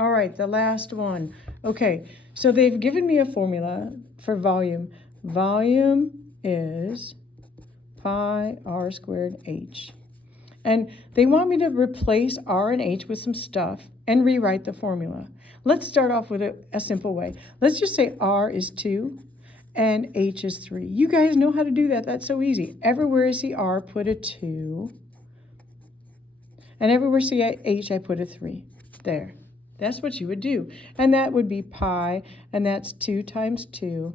All right, the last one. Okay, so they've given me a formula for volume. Volume is pi r squared h. And they want me to replace r and h with some stuff and rewrite the formula. Let's start off with a simple way. Let's just say r is 2 and h is 3. You guys know how to do that. That's so easy. Everywhere I see r, put a 2. And everywhere I see h, I put a 3. There. That's what you would do. And that would be pi, and that's 2 times 2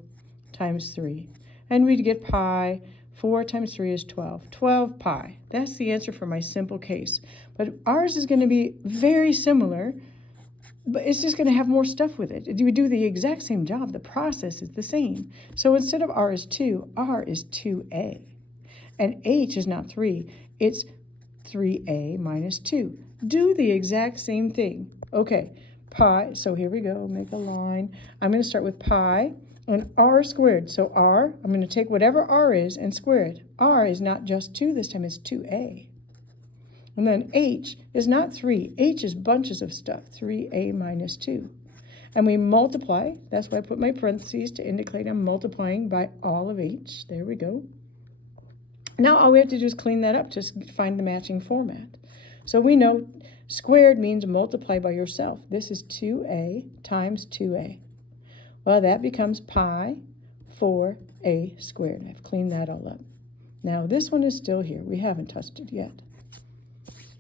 times 3. And we'd get pi. 4 times 3 is 12. 12 pi. That's the answer for my simple case. But ours is going to be very similar, but it's just going to have more stuff with it. We do the exact same job. The process is the same. So instead of r is 2, r is 2a. And h is not 3. It's 3a minus 2. Do the exact same thing. Okay, pi. So here we go. Make a line. I'm going to start with pi. And r squared. So r, I'm going to take whatever r is and square it. R is not just 2 this time, it's 2a. And then h is not 3. H is bunches of stuff, 3a minus 2. And we multiply. That's why I put my parentheses to indicate I'm multiplying by all of h. There we go. Now all we have to do is clean that up to find the matching format. So we know squared means multiply by yourself. This is 2a times 2a. Well, that becomes pi 4a squared. I've cleaned that all up. Now, this one is still here. We haven't touched it yet.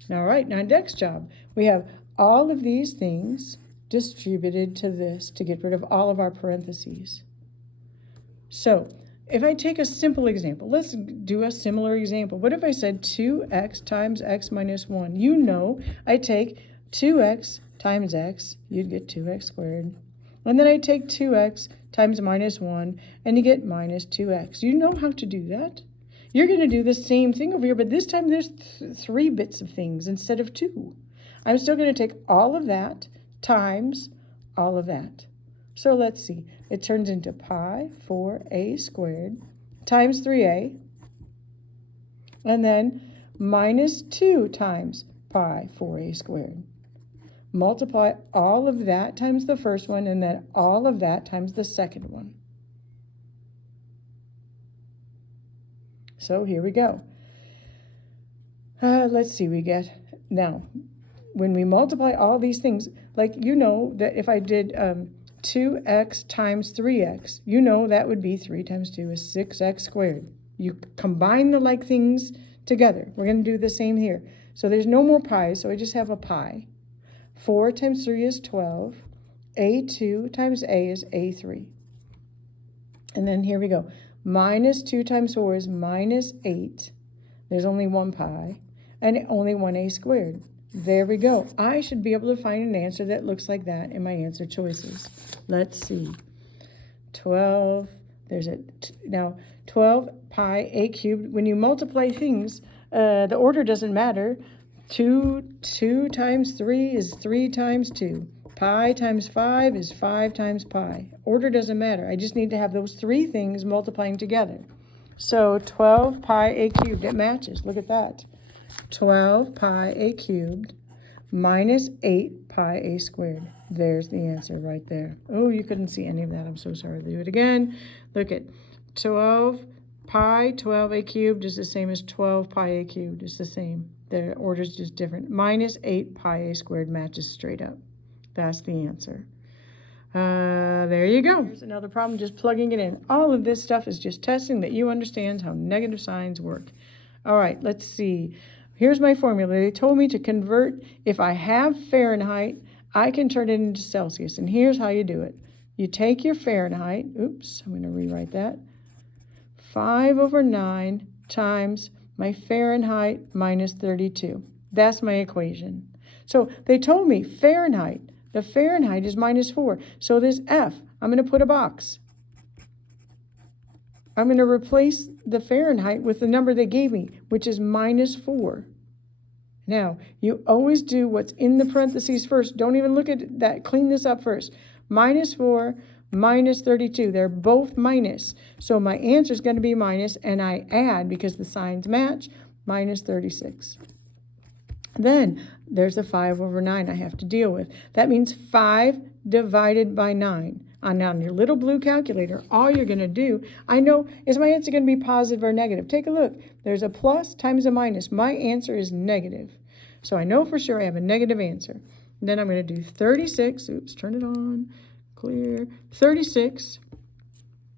All right, now next job. We have all of these things distributed to this to get rid of all of our parentheses. So, if I take a simple example, let's do a similar example. What if I said 2x times x minus 1? You know I take 2x times x, you'd get 2x squared. And then I take 2x times minus 1, and you get minus 2x. You know how to do that. You're going to do the same thing over here, but this time there's 3 bits of things instead of 2. I'm still going to take all of that times all of that. So let's see. It turns into pi 4a squared times 3a, and then minus 2 times pi 4a squared. Multiply all of that times the first one, and then all of that times the second one. So here we go. Let's see, we get, now, when we multiply all these things, like you know that if I did 2x times 3x, you know that would be 3 times 2 is 6x squared. You combine the like things together. We're going to do the same here. So there's no more pi, so I just have a pi. 4 times 3 is 12. A2 times a is a3. And then here we go. Minus 2 times 4 is minus 8. There's only 1 pi. And only 1a squared. There we go. I should be able to find an answer that looks like that in my answer choices. Let's see. 12. There's a, now 12 pi a cubed. When you multiply things, the order doesn't matter. 2 times 3 is 3 times 2. Pi times 5 is 5 times pi. Order doesn't matter. I just need to have those 3 things multiplying together. So 12 pi a cubed, it matches. Look at that. 12 pi a cubed minus 8 pi a squared. There's the answer right there. Oh, you couldn't see any of that. I'm so sorry. Do it again. Look at 12 pi 12 a cubed is the same as 12 pi a cubed. It's the same. The order is just different. Minus 8 pi a squared matches straight up. That's the answer. There you go. Here's another problem, just plugging it in. All of this stuff is just testing that you understand how negative signs work. All right, let's see. Here's my formula. They told me to convert, if I have Fahrenheit, I can turn it into Celsius. And here's how you do it. You take your Fahrenheit. Oops, I'm going to rewrite that. 5/9 times my Fahrenheit minus 32. That's my equation. So they told me Fahrenheit. The Fahrenheit is minus 4. So this F, I'm going to put a box. I'm going to replace the Fahrenheit with the number they gave me, which is minus 4. Now, you always do what's in the parentheses first. Don't even look at that. Clean this up first. Minus 4, minus 32. They're both minus. So my answer is going to be minus, and I add, because the signs match, minus 36. Then there's the 5 over 9 I have to deal with. That means 5 divided by 9. On your little blue calculator, all you're going to do, I know, is my answer going to be positive or negative? Take a look. There's a plus times a minus. My answer is negative. So I know for sure I have a negative answer. And then I'm going to do 36. Oops, turn it on. Clear. 36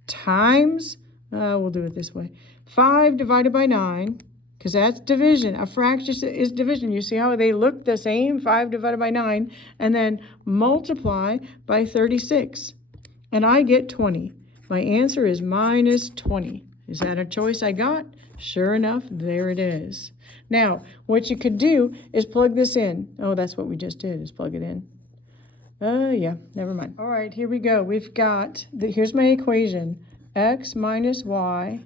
times, we'll do it this way. 5 divided by 9. Because that's division. A fraction is division. You see how they look the same? 5 divided by 9. And then multiply by 36. And I get 20. My answer is minus 20. Is that a choice I got? Sure enough, there it is. Now, what you could do is plug this in. Oh, that's what we just did, is plug it in. Yeah, never mind. All right, here we go. We've got, here's my equation. X minus y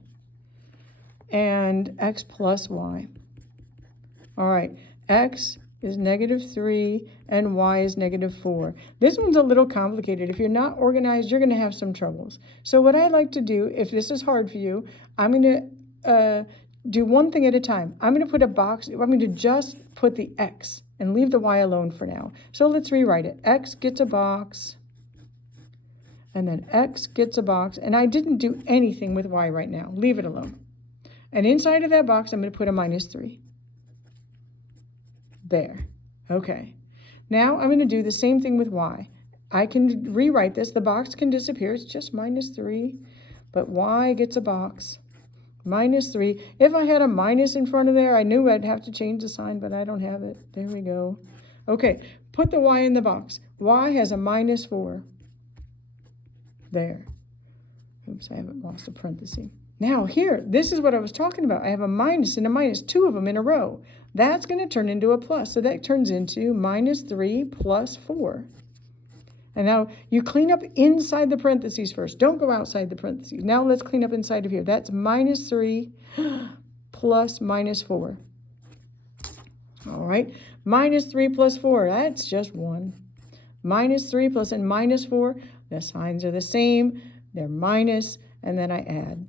and x plus y. All right, x is -3 and y is -4. This one's a little complicated. If you're not organized, you're going to have some troubles. So what I like to do, if this is hard for you, I'm going to do one thing at a time. I'm going to put a box. I'm going to just put the x and leave the y alone for now. So let's rewrite it. X gets a box, and then x gets a box, and I didn't do anything with y right now. Leave it alone. And inside of that box, I'm going to put a -3. There. Okay. Now I'm going to do the same thing with y. I can rewrite this. The box can disappear. It's just -3. But y gets a box. -3. If I had a minus in front of there, I knew I'd have to change the sign, but I don't have it. There we go. Okay. Put the y in the box. Y has a -4. There. Oops, I haven't lost a parenthesis. Now here, this is what I was talking about. I have a minus and a minus, 2 of them in a row. That's going to turn into a plus. So that turns into -3 plus 4. And now you clean up inside the parentheses first. Don't go outside the parentheses. Now let's clean up inside of here. That's -3 plus -4. All right. -3 plus 4, that's just 1. -3 plus and -4, the signs are the same. They're minus, and then I add.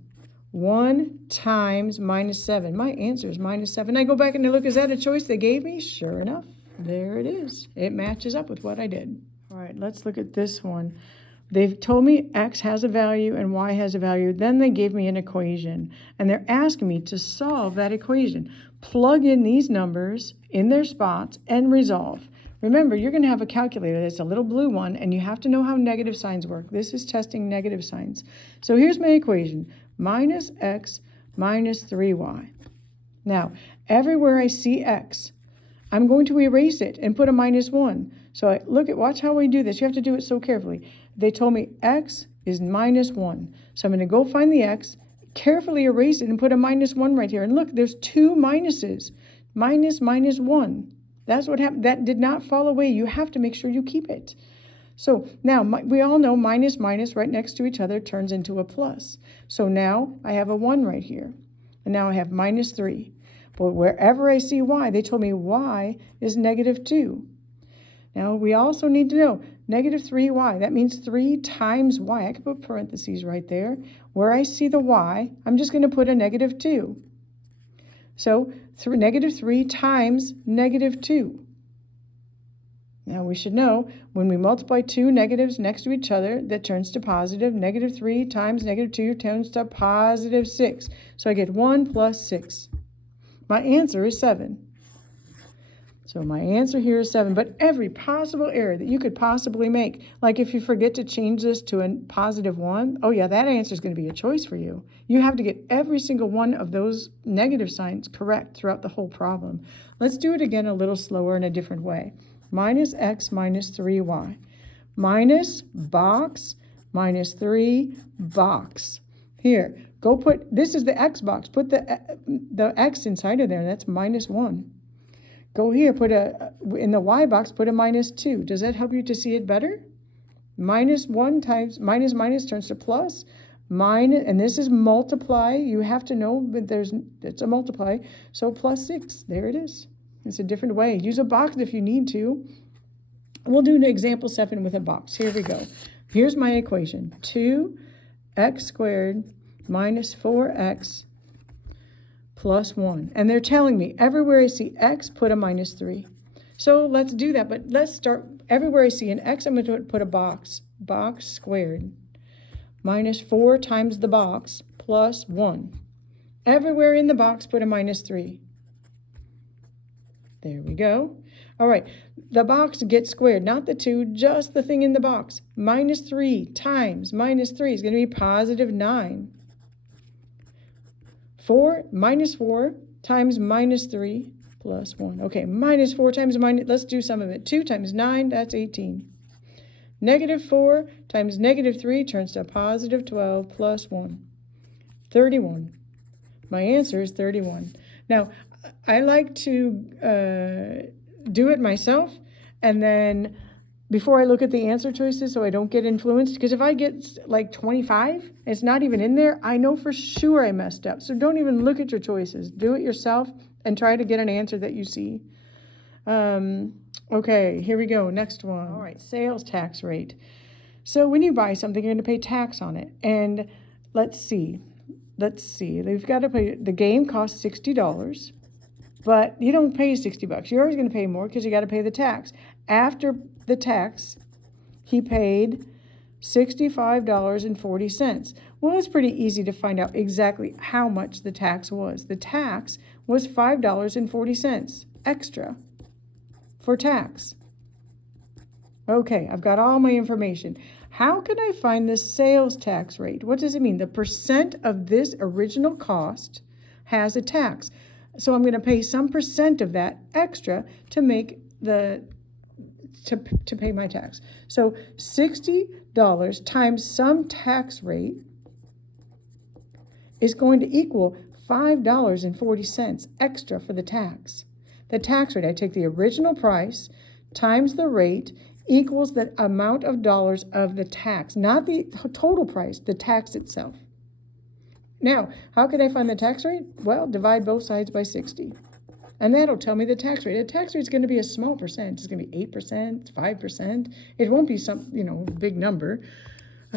1 times -7. My answer is -7. I go back and I look, is that a choice they gave me? Sure enough, there it is. It matches up with what I did. All right, let's look at this one. They've told me x has a value and y has a value. Then they gave me an equation, and they're asking me to solve that equation. Plug in these numbers in their spots and resolve. Remember, you're going to have a calculator. That's a little blue one, and you have to know how negative signs work. This is testing negative signs. So here's my equation. -x minus 3y. Now, everywhere I see x, I'm going to erase it and put a -1. So watch how we do this. You have to do it so carefully. They told me x is -1. So I'm going to go find the x, carefully erase it, and put a -1 right here. And look, there's 2 minuses. -1. That's what happened. That did not fall away. You have to make sure you keep it. So now we all know minus right next to each other turns into a plus. So now I have a 1 right here. And now I have -3. But wherever I see y, they told me y is -2. Now we also need to know -3y. That means 3 times y. I could put parentheses right there. Where I see the y, I'm just going to put a -2. So -3 times -2. Now we should know when we multiply 2 negatives next to each other, that turns to positive. -3 times -2 turns to +6. So I get 1 plus 6. My answer is 7. So my answer here is 7. But every possible error that you could possibly make, like if you forget to change this to a +1, oh yeah, that answer is going to be a choice for you. You have to get every single one of those negative signs correct throughout the whole problem. Let's do it again a little slower in a different way. -x minus 3y. Minus box minus 3 box. Here, go put, this is the x box. Put the x inside of there. That's -1. Go here, in the y box, put a -2. Does that help you to see it better? -1 times minus turns to plus. And this is multiply. You have to know that it's a multiply. So +6. There it is. It's a different way. Use a box if you need to. We'll do an example 7 with a box. Here we go. Here's my equation. 2x squared minus 4x plus 1. And they're telling me everywhere I see x, put a minus 3. So let's do that, but let's start. Everywhere I see an x, I'm going to put a box squared, minus 4 times the box, plus 1. Everywhere in the box, put a minus 3. There we go. All right, the box gets squared, not the 2, just the thing in the box. Minus 3 times minus 3 is going to be positive 9. 4 minus 4 times minus 3 plus 1. Okay, minus 4 times minus, let's do some of it. 2 times 9, that's 18. Negative 4 times negative 3 turns to positive 12 plus 1. 31. My answer is 31. Now, I like to do it myself, and then before I look at the answer choices so I don't get influenced, because if I get like 25, it's not even in there, I know for sure I messed up. So don't even look at your choices. Do it yourself and try to get an answer that you see. Okay, here we go. Next one. All right, sales tax rate. So when you buy something, you're going to pay tax on it. And let's see. They've got to pay, the game costs $60. But you don't pay $60. You're always going to pay more because you got to pay the tax. After the tax, he paid $65.40. Well, it's pretty easy to find out exactly how much the tax was. The tax was $5.40 extra for tax. Okay, I've got all my information. How can I find the sales tax rate? What does it mean? The percent of this original cost has a tax. So I'm going to pay some percent of that extra to make to pay my tax. So $60 times some tax rate is going to equal $5.40 extra for the tax. The tax rate, I take the original price times the rate equals the amount of dollars of the tax, not the total price, the tax itself. Now, how can I find the tax rate? Well, divide both sides by 60. And that'll tell me the tax rate. The tax rate is going to be a small percent. It's going to be 8%, 5%. It won't be some, big number.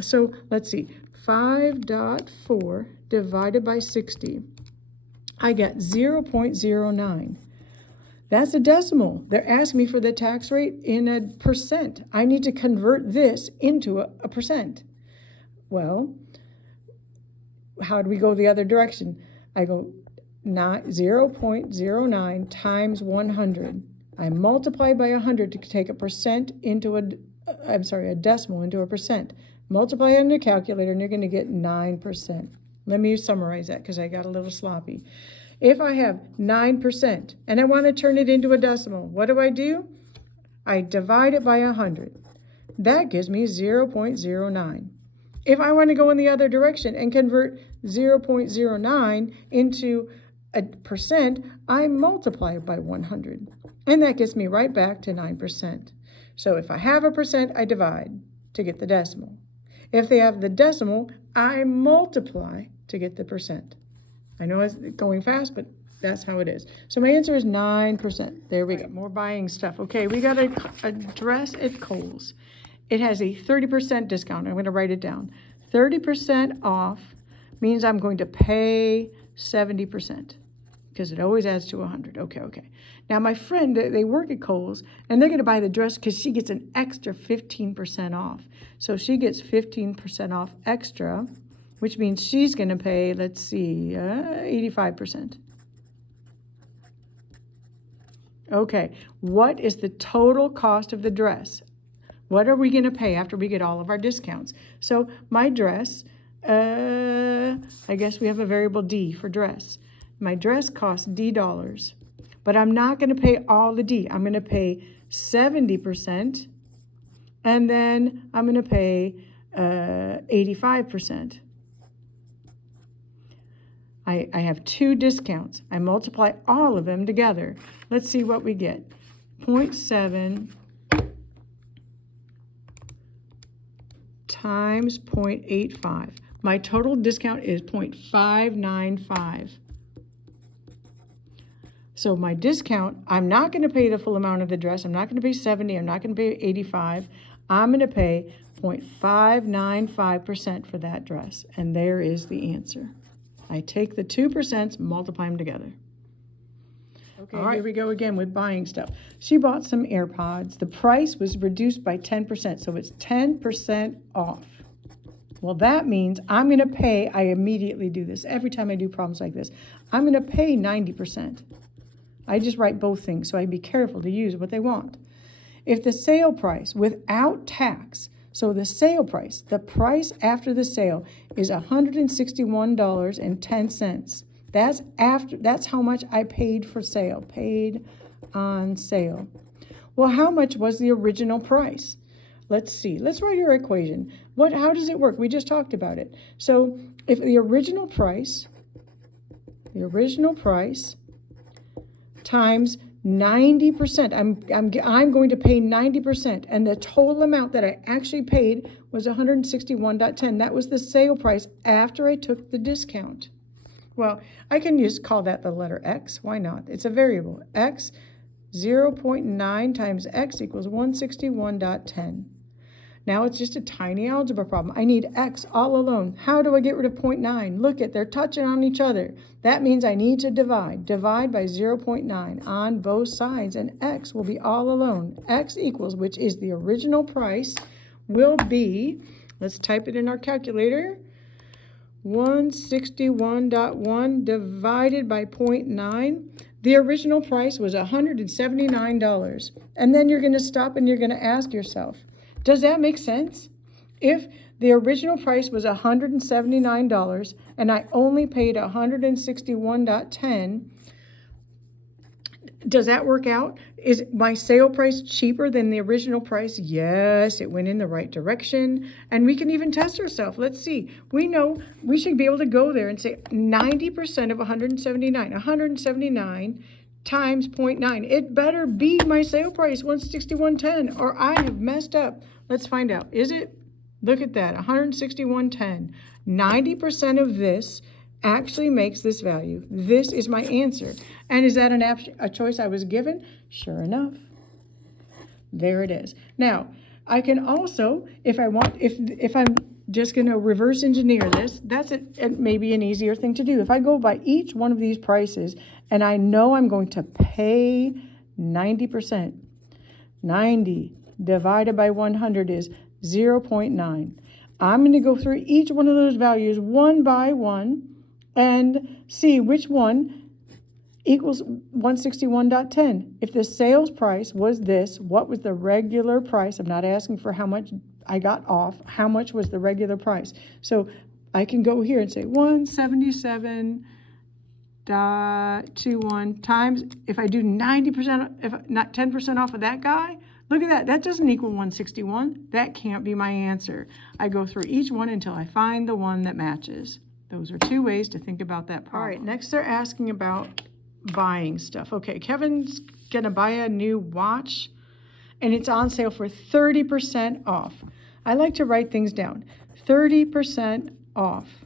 So let's see. 5.4 divided by 60. I get 0.09. That's a decimal. They're asking me for the tax rate in a percent. I need to convert this into a percent. Well, how do we go the other direction? I go 0.09 times 100. I multiply by 100 to take a percent into a decimal into a percent. Multiply it on your calculator and you're going to get 9%. Let me summarize that because I got a little sloppy. If I have 9% and I want to turn it into a decimal, what do? I divide it by 100. That gives me 0.09. If I want to go in the other direction and convert 0.09 into a percent, I multiply it by 100. And that gets me right back to 9%. So if I have a percent, I divide to get the decimal. If they have the decimal, I multiply to get the percent. I know it's going fast, but that's how it is. So my answer is 9%. There we go. More buying stuff. Okay, we got a dress at Kohl's. It has a 30% discount. I'm going to write it down. 30% off means I'm going to pay 70% because it always adds to 100. Okay. Now, my friend, they work at Kohl's, and they're going to buy the dress because she gets an extra 15% off. So she gets 15% off extra, which means she's going to pay, 85%. Okay, what is the total cost of the dress? What are we going to pay after we get all of our discounts? So my dress, I guess we have a variable D for dress. My dress costs D dollars, but I'm not going to pay all the D. I'm going to pay 70%, and then I'm going to pay 85%. I have two discounts. I multiply all of them together. Let's see what we get. 0.7 times 0.85. My total discount is 0.595. So my discount, I'm not going to pay the full amount of the dress. I'm not going to pay 70. I'm not going to pay 85. I'm going to pay 0.595% for that dress. And there is the answer. I take the 2%, multiply them together. Okay, Here we go again with buying stuff. She bought some AirPods. The price was reduced by 10%, so it's 10% off. Well, that means I'm going to pay, I immediately do this every time I do problems like this, I'm going to pay 90%. I just write both things, so I be careful to use what they want. If the sale price without tax, so the sale price, the price after the sale is $161.10. That's how much I paid for sale, paid on sale. Well, how much was the original price? Let's see. Let's write your equation. How does it work? We just talked about it. So if the original price times 90%, I'm going to pay 90%, and the total amount that I actually paid was $161.10. That was the sale price after I took the discount. Well, I can just call that the letter x. Why not? It's a variable. X, 0.9 times x equals 161.10. Now it's just a tiny algebra problem. I need x all alone. How do I get rid of 0.9? Look at, they're touching on each other. That means I need to divide. Divide by 0.9 on both sides, and x will be all alone. X equals, which is the original price, will be, let's type it in our calculator, 161.1 divided by 0.9. The original price was $179. And then you're going to stop and you're going to ask yourself, does that make sense? If the original price was $179 and I only paid $161.10, does that work out? Is my sale price cheaper than the original price? Yes, it went in the right direction. And we can even test ourselves. Let's see. We know we should be able to go there and say 90% of 179. 179 times 0.9. It better be my sale price, 161.10, or I have messed up. Let's find out. Is it? Look at that, 161.10. 90% of this actually makes this value. This is my answer. And is that a choice I was given? Sure enough. There it is. Now, I can also, if I want, if I'm just going to reverse engineer this, it may be an easier thing to do. If I go by each one of these prices and I know I'm going to pay 90%, 90 divided by 100 is 0.9. I'm going to go through each one of those values one by one and see which one equals 161.10. If the sales price was this, what was the regular price? I'm not asking for how much I got off. How much was the regular price? So I can go here and say 177.21 times, if I do 90%, if not 10% off of that guy, look at that. That doesn't equal 161. That can't be my answer. I go through each one until I find the one that matches. Those are two ways to think about that problem. All right, next they're asking about buying stuff. Okay, Kevin's gonna buy a new watch and it's on sale for 30% off. I like to write things down. 30% off.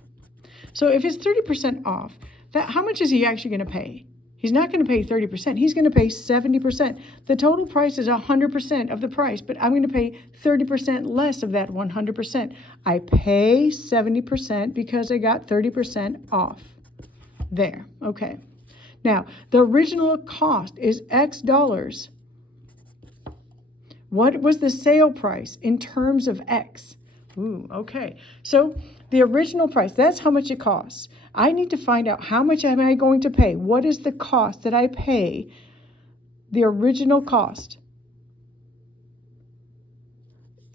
So if it's 30% off, how much is he actually gonna pay? He's not going to pay 30%. He's going to pay 70%. The total price is 100% of the price, but I'm going to pay 30% less of that 100%. I pay 70% because I got 30% off. There. Okay. Now, the original cost is X dollars. What was the sale price in terms of X? Ooh, okay. So the original price, that's how much it costs. I need to find out how much am I going to pay. What is the cost that I pay, the original cost?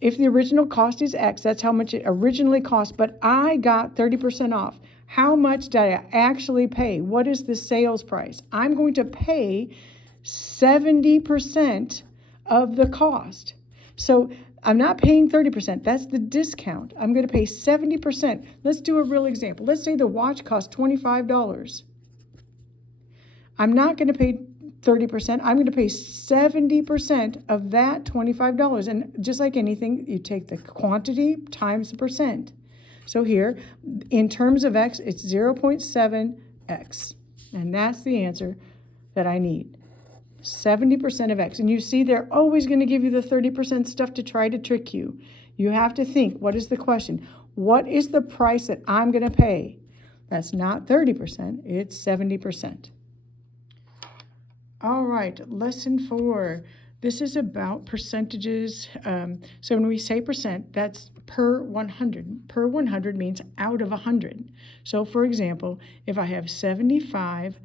If the original cost is X, that's how much it originally cost, but I got 30% off. How much did I actually pay? What is the sales price? I'm going to pay 70% of the cost. So I'm not paying 30%. That's the discount. I'm going to pay 70%. Let's do a real example. Let's say the watch costs $25. I'm not going to pay 30%. I'm going to pay 70% of that $25. And just like anything, you take the quantity times the percent. So here, in terms of X, it's 0.7X. And that's the answer that I need. 70% of X. And you see, they're always going to give you the 30% stuff to try to trick you. You have to think, what is the question? What is the price that I'm going to pay? That's not 30%, it's 70%. All right, lesson 4. This is about percentages. So when we say percent, that's per 100. Per 100 means out of 100. So for example, if I have 75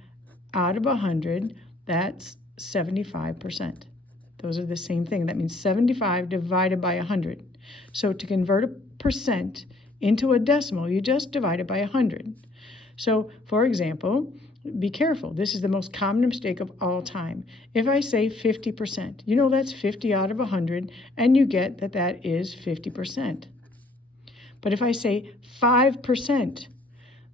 out of 100, that's 75%. Those are the same thing. That means 75 divided by 100. So to convert a percent into a decimal, you just divide it by 100. So for example, be careful. This is the most common mistake of all time. If I say 50%, you know that's 50 out of 100, and you get that that is 50%. But if I say 5%,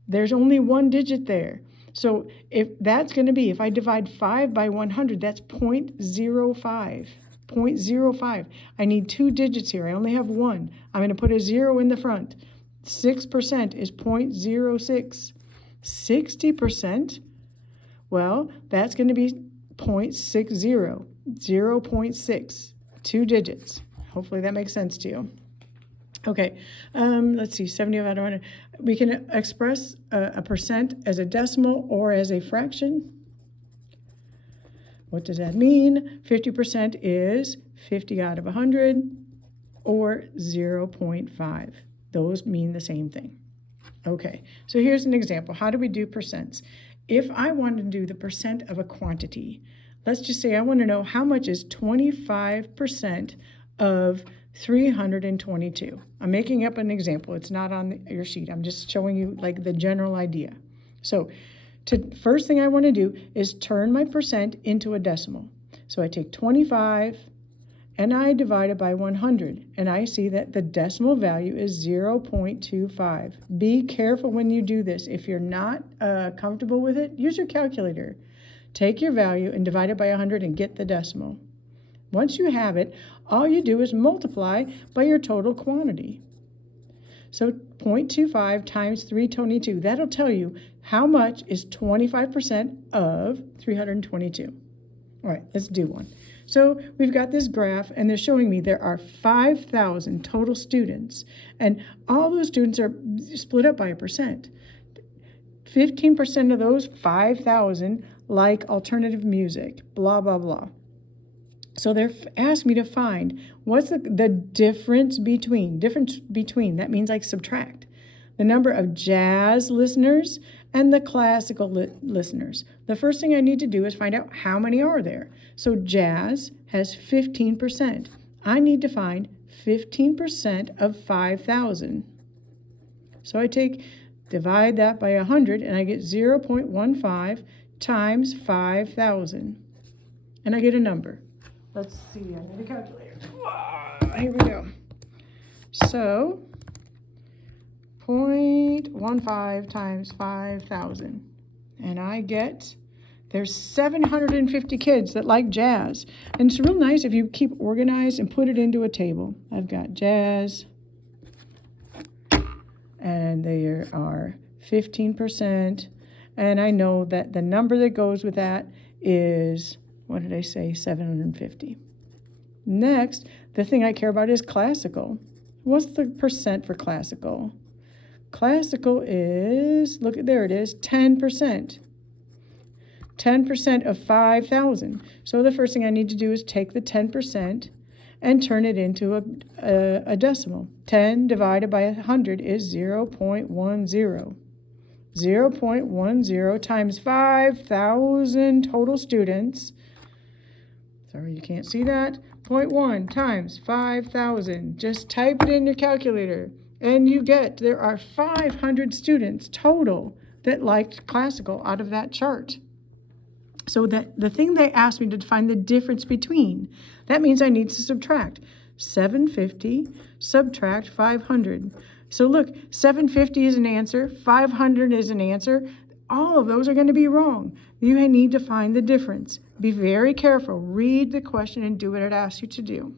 there's only one digit there. So if that's going to be, if I divide 5 by 100, that's 0.05. 0.05. I need 2 digits here. I only have 1. I'm going to put a 0 in the front. 6% is 0.06. 60%, well, that's going to be 0.60, 0.6, 2 digits. Hopefully that makes sense to you. Okay, let's see, 70 out of 100. We can express a percent as a decimal or as a fraction. What does that mean? 50% is 50 out of 100 or 0.5. Those mean the same thing. Okay, so here's an example. How do we do percents? If I want to do the percent of a quantity, let's just say I want to know how much is 25% of 322. I'm making up an example. It's not on your sheet. I'm just showing you like the general idea. So first thing I want to do is turn my percent into a decimal. So I take 25 and I divide it by 100, and I see that the decimal value is 0.25. Be careful when you do this. If you're not comfortable with it, use your calculator. Take your value and divide it by 100 and get the decimal. Once you have it, all you do is multiply by your total quantity. So 0.25 times 322, that'll tell you how much is 25% of 322. All right, let's do one. So we've got this graph, and they're showing me there are 5,000 total students, and all those students are split up by a percent. 15% of those 5,000 like alternative music, blah, blah, blah. So they're asked me to find what's the difference between, that means like subtract, the number of jazz listeners and the classical listeners. The first thing I need to do is find out how many are there. So jazz has 15%. I need to find 15% of 5,000. So I divide that by 100, and I get 0.15 times 5,000. And I get a number. Let's see, I need a calculator. Here we go. So 0.15 times 5,000. And I get, there's 750 kids that like jazz. And it's real nice if you keep organized and put it into a table. I've got jazz, and there are 15%. And I know that the number that goes with that is, what did I say, 750. Next, the thing I care about is classical. What's the percent for classical? Classical is, look, there it is, 10%. 10% of 5,000. So the first thing I need to do is take the 10% and turn it into a decimal. 10 divided by 100 is 0.10. 0.10 times 5,000 total students. Sorry, you can't see that. 0.1 times 5,000. Just type it in your calculator, and you get there are 500 students total that liked classical out of that chart. So that the thing they asked me to find the difference between, that means I need to subtract 750, subtract 500. So look, 750 is an answer, 500 is an answer. All of those are going to be wrong. You need to find the difference. Be very careful. Read the question and do what it asks you to do.